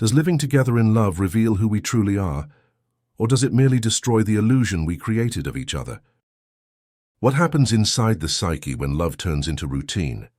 Does living together in love reveal who we truly are, or does it merely destroy the illusion we created of each other? What happens inside the psyche when love turns into routine?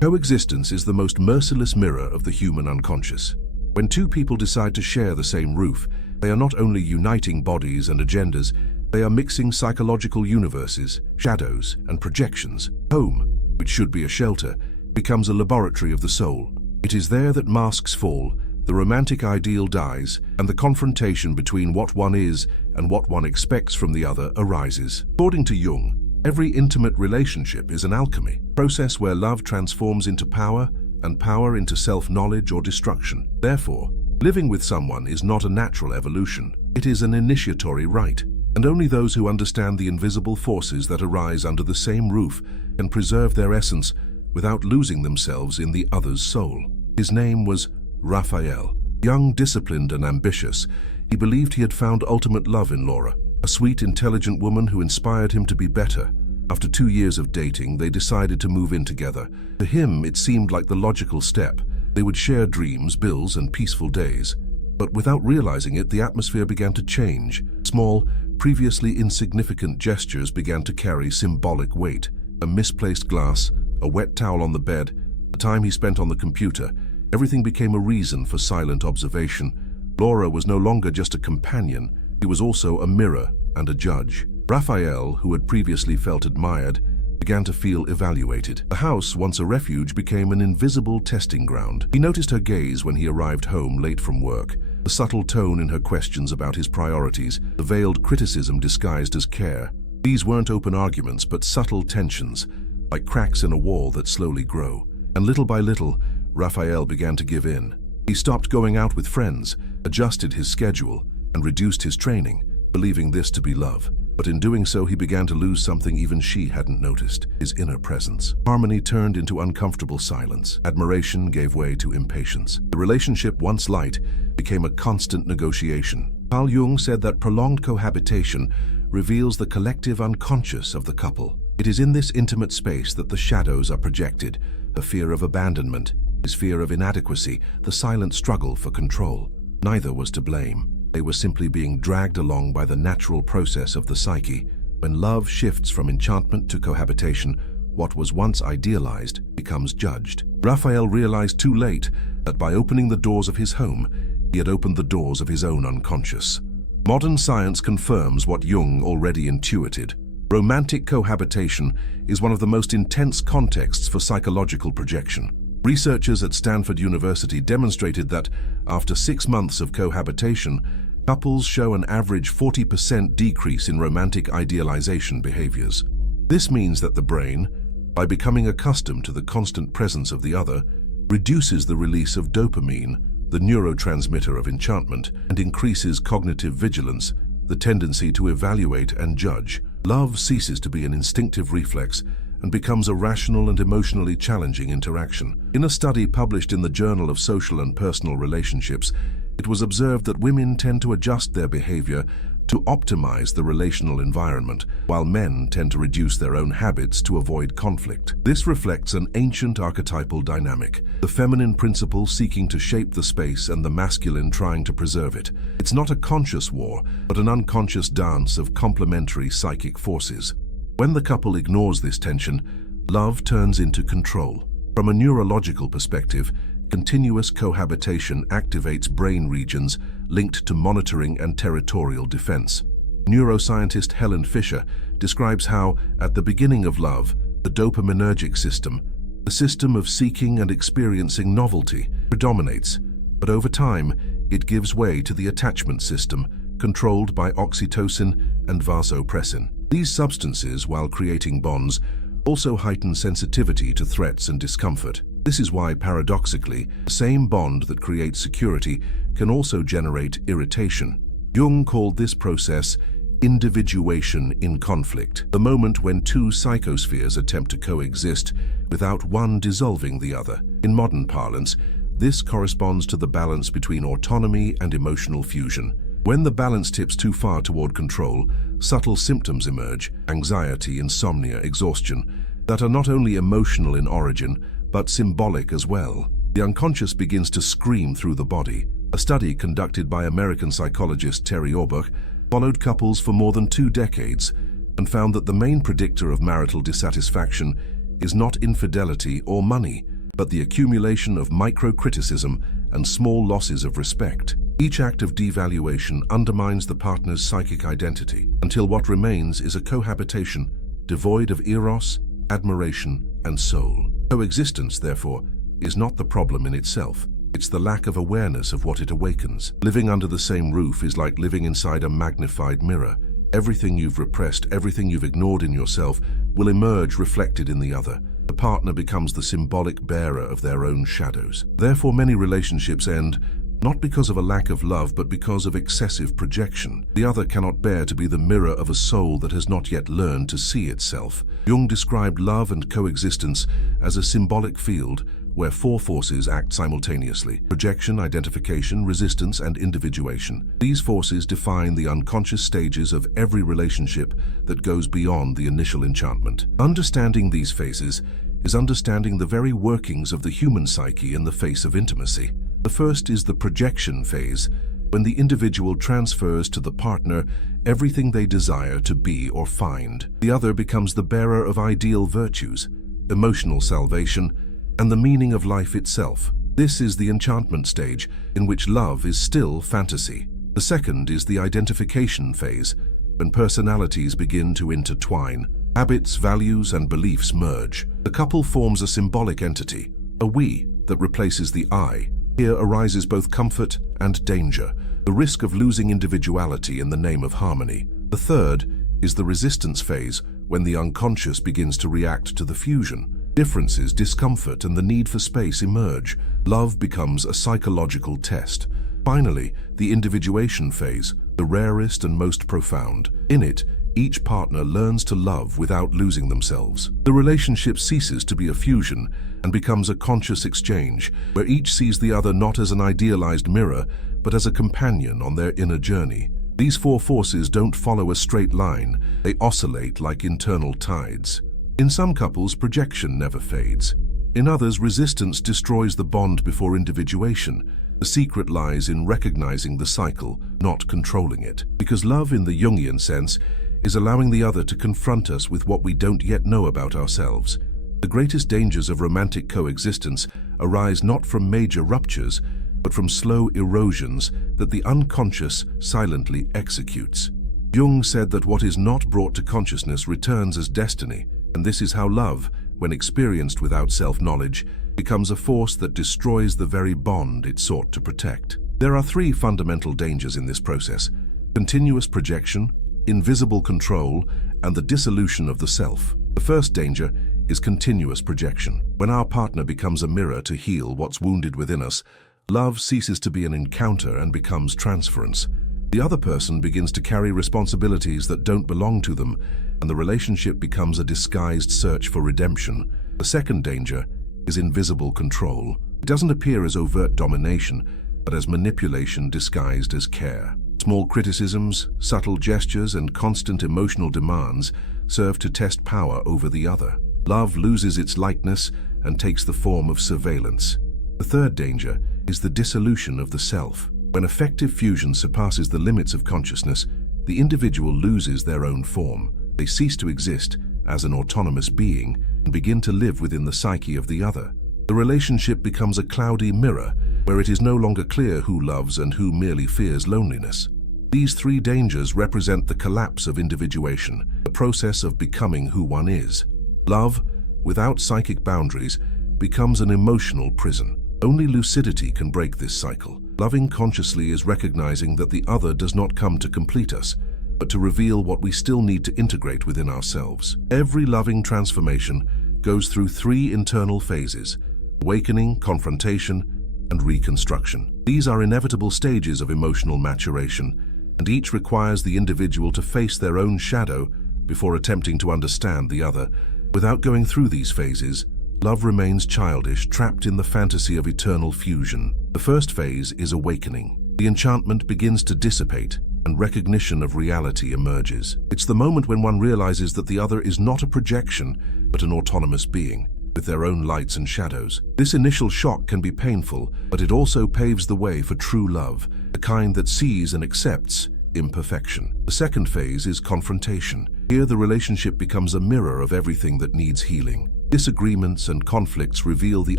Coexistence is the most merciless mirror of the human unconscious. When two people decide to share the same roof, they are not only uniting bodies and agendas, they are mixing psychological universes, shadows, and projections. Home, which should be a shelter, becomes a laboratory of the soul. It is there that masks fall, the romantic ideal dies, and the confrontation between what one is and what one expects from the other arises. According to Jung, every intimate relationship is an alchemy, a process where love transforms into power and power into self-knowledge or destruction. Therefore, living with someone is not a natural evolution. It is an initiatory rite, and only those who understand the invisible forces that arise under the same roof can preserve their essence without losing themselves in the other's soul. His name was Raphael. Young, disciplined, and ambitious, he believed he had found ultimate love in Laura, a sweet, intelligent woman who inspired him to be better. After 2 years of dating, they decided to move in together. To him, it seemed like the logical step. They would share dreams, bills, and peaceful days. But without realizing it, the atmosphere began to change. Small, previously insignificant gestures began to carry symbolic weight. A misplaced glass, a wet towel on the bed, the time he spent on the computer, everything became a reason for silent observation. Laura was no longer just a companion, she was also a mirror and a judge. Raphael, who had previously felt admired, began to feel evaluated. The house, once a refuge, became an invisible testing ground. He noticed her gaze when he arrived home late from work, the subtle tone in her questions about his priorities, the veiled criticism disguised as care. These weren't open arguments, but subtle tensions, like cracks in a wall that slowly grow. And little by little, Raphael began to give in. He stopped going out with friends, adjusted his schedule, and reduced his training, believing this to be love. But in doing so, he began to lose something even she hadn't noticed, his inner presence. Harmony turned into uncomfortable silence. Admiration gave way to impatience. The relationship, once light, became a constant negotiation. Carl Jung said that prolonged cohabitation reveals the collective unconscious of the couple. It is in this intimate space that the shadows are projected, the fear of abandonment, his fear of inadequacy, the silent struggle for control. Neither was to blame. They were simply being dragged along by the natural process of the psyche. When love shifts from enchantment to cohabitation, what was once idealized becomes judged. Raphael realized too late that by opening the doors of his home, he had opened the doors of his own unconscious. Modern science confirms what Jung already intuited. Romantic cohabitation is one of the most intense contexts for psychological projection. Researchers at Stanford University demonstrated that after 6 months of cohabitation, couples show an average 40% decrease in romantic idealization behaviors. This means that the brain, by becoming accustomed to the constant presence of the other, reduces the release of dopamine, the neurotransmitter of enchantment, and increases cognitive vigilance, the tendency to evaluate and judge. Love ceases to be an instinctive reflex and becomes a rational and emotionally challenging interaction. In a study published in the Journal of Social and Personal Relationships, it was observed that women tend to adjust their behavior to optimize the relational environment, while men tend to reduce their own habits to avoid conflict. This reflects an ancient archetypal dynamic, the feminine principle seeking to shape the space and the masculine trying to preserve it. It's not a conscious war, but an unconscious dance of complementary psychic forces. When the couple ignores this tension, love turns into control. From a neurological perspective, continuous cohabitation activates brain regions linked to monitoring and territorial defense. Neuroscientist Helen Fisher describes how, at the beginning of love, the dopaminergic system, the system of seeking and experiencing novelty, predominates, but over time, it gives way to the attachment system, controlled by oxytocin and vasopressin. These substances, while creating bonds, also heighten sensitivity to threats and discomfort. This is why, paradoxically, the same bond that creates security can also generate irritation. Jung called this process individuation in conflict, the moment when two psychospheres attempt to coexist without one dissolving the other. In modern parlance, this corresponds to the balance between autonomy and emotional fusion. When the balance tips too far toward control, subtle symptoms emerge: anxiety, insomnia, exhaustion, that are not only emotional in origin, but symbolic as well. The unconscious begins to scream through the body. A study conducted by American psychologist Terry Orbuch followed couples for more than 2 decades and found that the main predictor of marital dissatisfaction is not infidelity or money, but the accumulation of micro-criticism and small losses of respect. Each act of devaluation undermines the partner's psychic identity until what remains is a cohabitation devoid of eros, admiration, and soul. Coexistence, therefore, is not the problem in itself. It's the lack of awareness of what it awakens. Living under the same roof is like living inside a magnified mirror. Everything you've repressed, everything you've ignored in yourself, will emerge reflected in the other. The partner becomes the symbolic bearer of their own shadows. Therefore, many relationships end not because of a lack of love, but because of excessive projection. The other cannot bear to be the mirror of a soul that has not yet learned to see itself. Jung described love and coexistence as a symbolic field where 4 forces act simultaneously: projection, identification, resistance, and individuation. These forces define the unconscious stages of every relationship that goes beyond the initial enchantment. Understanding these phases is understanding the very workings of the human psyche in the face of intimacy. The first is the projection phase, when the individual transfers to the partner everything they desire to be or find. The other becomes the bearer of ideal virtues, emotional salvation, and the meaning of life itself. This is the enchantment stage, in which love is still fantasy. The second is the identification phase, when personalities begin to intertwine. Habits, values, and beliefs merge. The couple forms a symbolic entity, a we that replaces the I. Here arises both comfort and danger, the risk of losing individuality in the name of harmony. The third is the resistance phase, when the unconscious begins to react to the fusion. Differences, discomfort, and the need for space emerge. Love becomes a psychological test. Finally, the individuation phase, the rarest and most profound. In it, each partner learns to love without losing themselves. The relationship ceases to be a fusion and becomes a conscious exchange, where each sees the other not as an idealized mirror, but as a companion on their inner journey. These 4 forces don't follow a straight line. They oscillate like internal tides. In some couples, projection never fades. In others, resistance destroys the bond before individuation. The secret lies in recognizing the cycle, not controlling it. Because love, in the Jungian sense, is allowing the other to confront us with what we don't yet know about ourselves. The greatest dangers of romantic coexistence arise not from major ruptures, but from slow erosions that the unconscious silently executes. Jung said that what is not brought to consciousness returns as destiny, and this is how love, when experienced without self-knowledge, becomes a force that destroys the very bond it sought to protect. There are 3 fundamental dangers in this process: continuous projection, invisible control, and the dissolution of the self. The first danger is continuous projection. When our partner becomes a mirror to heal what's wounded within us, love ceases to be an encounter and becomes transference. The other person begins to carry responsibilities that don't belong to them, and the relationship becomes a disguised search for redemption. The second danger is invisible control. It doesn't appear as overt domination, but as manipulation disguised as care. Small criticisms, subtle gestures, and constant emotional demands serve to test power over the other. Love loses its lightness and takes the form of surveillance. The third danger is the dissolution of the self. When effective fusion surpasses the limits of consciousness, the individual loses their own form. They cease to exist as an autonomous being and begin to live within the psyche of the other. The relationship becomes a cloudy mirror where it is no longer clear who loves and who merely fears loneliness. These 3 dangers represent the collapse of individuation, the process of becoming who one is. Love, without psychic boundaries, becomes an emotional prison. Only lucidity can break this cycle. Loving consciously is recognizing that the other does not come to complete us, but to reveal what we still need to integrate within ourselves. Every loving transformation goes through 3 internal phases: awakening, confrontation, and reconstruction. These are inevitable stages of emotional maturation, and each requires the individual to face their own shadow before attempting to understand the other. Without going through these phases, love remains childish, trapped in the fantasy of eternal fusion. The first phase is awakening. The enchantment begins to dissipate, and recognition of reality emerges. It's the moment when one realizes that the other is not a projection, but an autonomous being. with their own lights and shadows. This initial shock can be painful, but it also paves the way for true love, the kind that sees and accepts imperfection. The second phase is confrontation. Here the relationship becomes a mirror of everything that needs healing. Disagreements and conflicts reveal the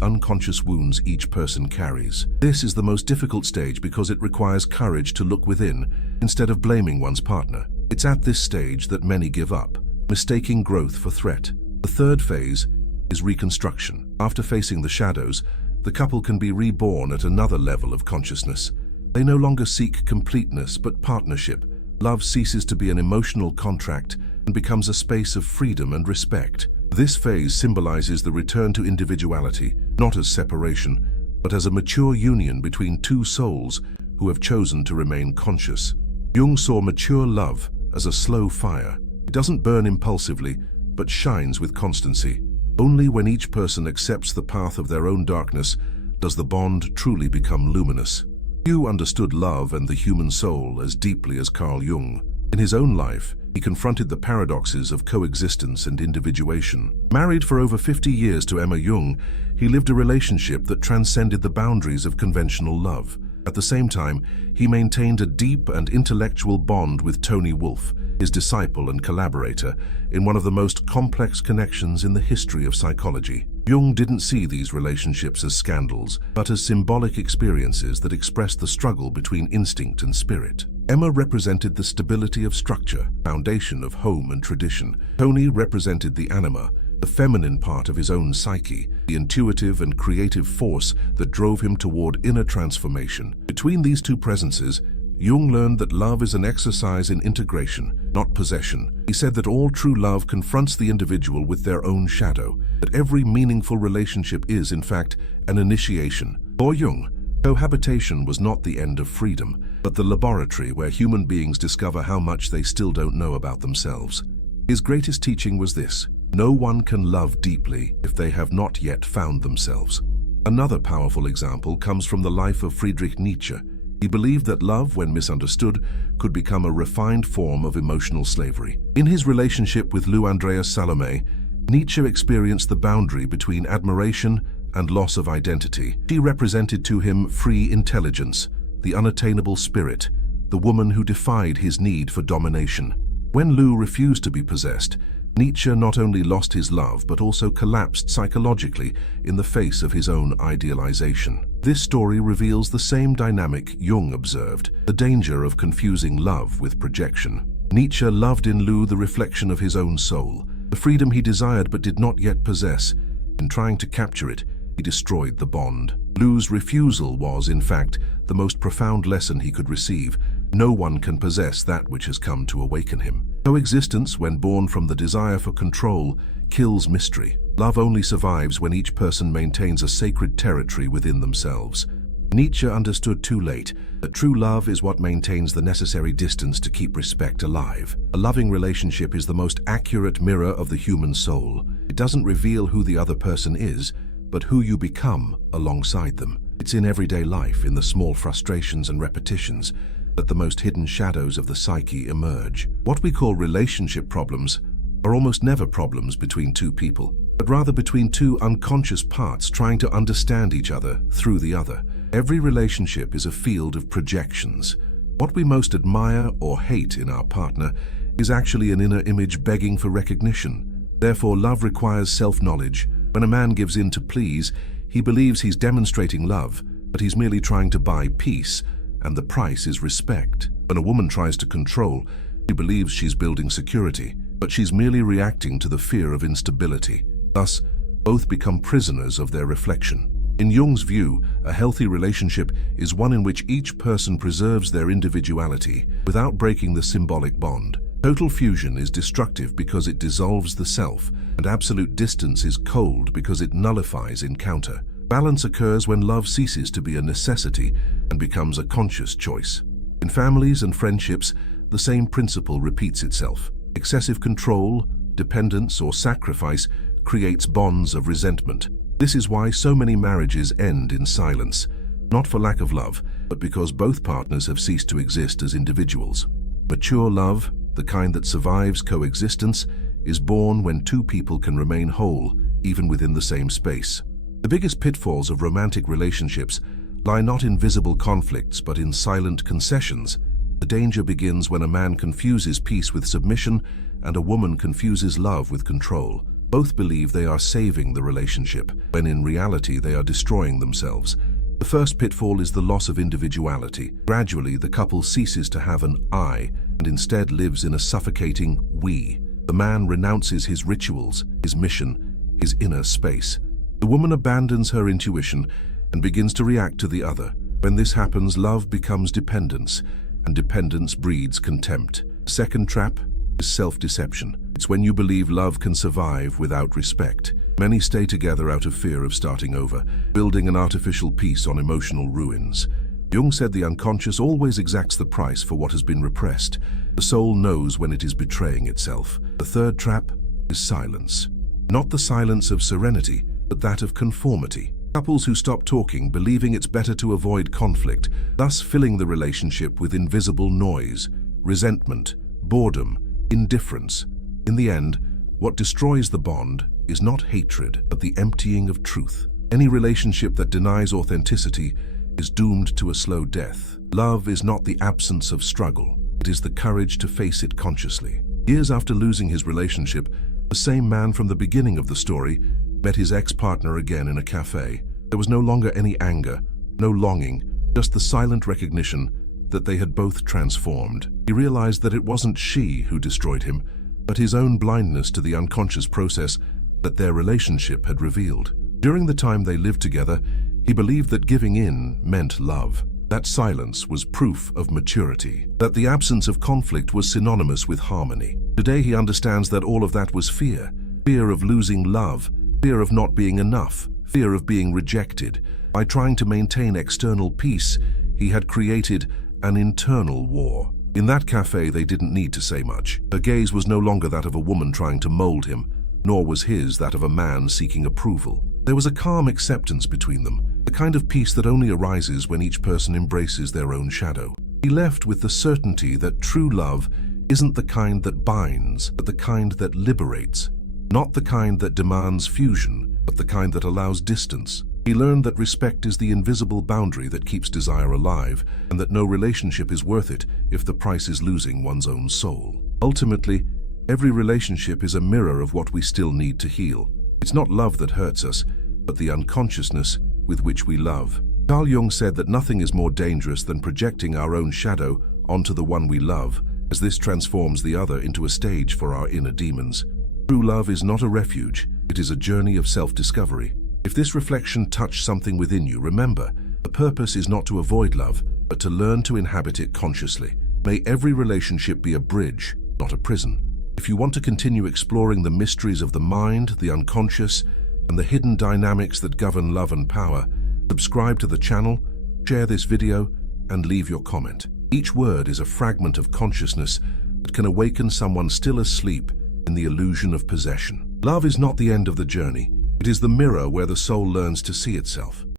unconscious wounds each person carries. This is the most difficult stage because it requires courage to look within instead of blaming one's partner. It's at this stage that many give up, mistaking growth for threat. The third phase is reconstruction. After facing the shadows, the couple can be reborn at another level of consciousness. They no longer seek completeness but partnership. Love ceases to be an emotional contract and becomes a space of freedom and respect. This phase symbolizes the return to individuality, not as separation, but as a mature union between two souls who have chosen to remain conscious. Jung saw mature love as a slow fire. It doesn't burn impulsively, but shines with constancy. Only when each person accepts the path of their own darkness does the bond truly become luminous. Jung understood love and the human soul as deeply as Carl Jung. In his own life, he confronted the paradoxes of coexistence and individuation. Married for over 50 years to Emma Jung, he lived a relationship that transcended the boundaries of conventional love. At the same time, he maintained a deep and intellectual bond with Tony Wolff, his disciple and collaborator, in one of the most complex connections in the history of psychology. Jung didn't see these relationships as scandals, but as symbolic experiences that expressed the struggle between instinct and spirit. Emma represented the stability of structure, foundation of home and tradition. Tony represented the anima, the feminine part of his own psyche, the intuitive and creative force that drove him toward inner transformation. Between these two presences, Jung learned that love is an exercise in integration, not possession. He said that all true love confronts the individual with their own shadow, that every meaningful relationship is, in fact, an initiation. For Jung, cohabitation was not the end of freedom, but the laboratory where human beings discover how much they still don't know about themselves. His greatest teaching was this: no one can love deeply if they have not yet found themselves. Another powerful example comes from the life of Friedrich Nietzsche. He believed that love, when misunderstood, could become a refined form of emotional slavery. In his relationship with Lou Andreas Salome, Nietzsche experienced the boundary between admiration and loss of identity. She represented to him free intelligence, the unattainable spirit, the woman who defied his need for domination. When Lou refused to be possessed, Nietzsche not only lost his love but also collapsed psychologically in the face of his own idealization. This story reveals the same dynamic Jung observed, the danger of confusing love with projection. Nietzsche loved in Lou the reflection of his own soul, the freedom he desired but did not yet possess. In trying to capture it, he destroyed the bond. Lou's refusal was, in fact, the most profound lesson he could receive. No one can possess that which has come to awaken him. Coexistence, when born from the desire for control, kills mystery. Love only survives when each person maintains a sacred territory within themselves. Nietzsche understood too late that true love is what maintains the necessary distance to keep respect alive. A loving relationship is the most accurate mirror of the human soul. It doesn't reveal who the other person is, but who you become alongside them. It's in everyday life, in the small frustrations and repetitions, that the most hidden shadows of the psyche emerge. What we call relationship problems are almost never problems between two people, but rather between two unconscious parts trying to understand each other through the other. Every relationship is a field of projections. What we most admire or hate in our partner is actually an inner image begging for recognition. Therefore, love requires self-knowledge. When a man gives in to please, he believes he's demonstrating love, but he's merely trying to buy peace, and the price is respect. When a woman tries to control, she believes she's building security, but she's merely reacting to the fear of instability. Thus, both become prisoners of their reflection. In Jung's view, a healthy relationship is one in which each person preserves their individuality without breaking the symbolic bond. Total fusion is destructive because it dissolves the self, and absolute distance is cold because it nullifies encounter. Balance occurs when love ceases to be a necessity and becomes a conscious choice. In families and friendships, the same principle repeats itself. Excessive control, dependence, or sacrifice creates bonds of resentment. This is why so many marriages end in silence, not for lack of love, but because both partners have ceased to exist as individuals. Mature love, the kind that survives coexistence, is born when two people can remain whole, even within the same space. The biggest pitfalls of romantic relationships lie not in visible conflicts but in silent concessions. The danger begins when a man confuses peace with submission and a woman confuses love with control. Both believe they are saving the relationship, when in reality they are destroying themselves. The first pitfall is the loss of individuality. Gradually, the couple ceases to have an I and instead lives in a suffocating we. The man renounces his rituals, his mission, his inner space. The woman abandons her intuition and begins to react to the other. When this happens, love becomes dependence, and dependence breeds contempt. The second trap is self-deception. It's when you believe love can survive without respect. Many stay together out of fear of starting over, building an artificial peace on emotional ruins. Jung said the unconscious always exacts the price for what has been repressed. The soul knows when it is betraying itself. The third trap is silence. Not the silence of serenity, but that of conformity. Couples who stop talking, believing it's better to avoid conflict, thus filling the relationship with invisible noise, resentment, boredom, indifference. In the end, what destroys the bond is not hatred, but the emptying of truth. Any relationship that denies authenticity is doomed to a slow death. Love is not the absence of struggle. It is the courage to face it consciously. Years after losing his relationship, the same man from the beginning of the story met his ex-partner again in a cafe. There was no longer any anger, no longing, just the silent recognition that they had both transformed. He realized that it wasn't she who destroyed him, but his own blindness to the unconscious process that their relationship had revealed. During the time they lived together, he believed that giving in meant love. That silence was proof of maturity, that the absence of conflict was synonymous with harmony. Today he understands that all of that was fear. Fear of losing love, fear of not being enough, fear of being rejected. By trying to maintain external peace, he had created an internal war. In that cafe, they didn't need to say much. Her gaze was no longer that of a woman trying to mold him, nor was his that of a man seeking approval. There was a calm acceptance between them, the kind of peace that only arises when each person embraces their own shadow. He left with the certainty that true love isn't the kind that binds, but the kind that liberates. Not the kind that demands fusion, but the kind that allows distance. He learned that respect is the invisible boundary that keeps desire alive, and that no relationship is worth it if the price is losing one's own soul. Ultimately, every relationship is a mirror of what we still need to heal. It's not love that hurts us, but the unconsciousness with which we love. Carl Jung said that nothing is more dangerous than projecting our own shadow onto the one we love, as this transforms the other into a stage for our inner demons. True love is not a refuge, it is a journey of self-discovery. If this reflection touched something within you, remember, the purpose is not to avoid love, but to learn to inhabit it consciously. May every relationship be a bridge, not a prison. If you want to continue exploring the mysteries of the mind, the unconscious, and the hidden dynamics that govern love and power, subscribe to the channel, share this video, and leave your comment. Each word is a fragment of consciousness that can awaken someone still asleep in the illusion of possession. Love is not the end of the journey. It is the mirror where the soul learns to see itself.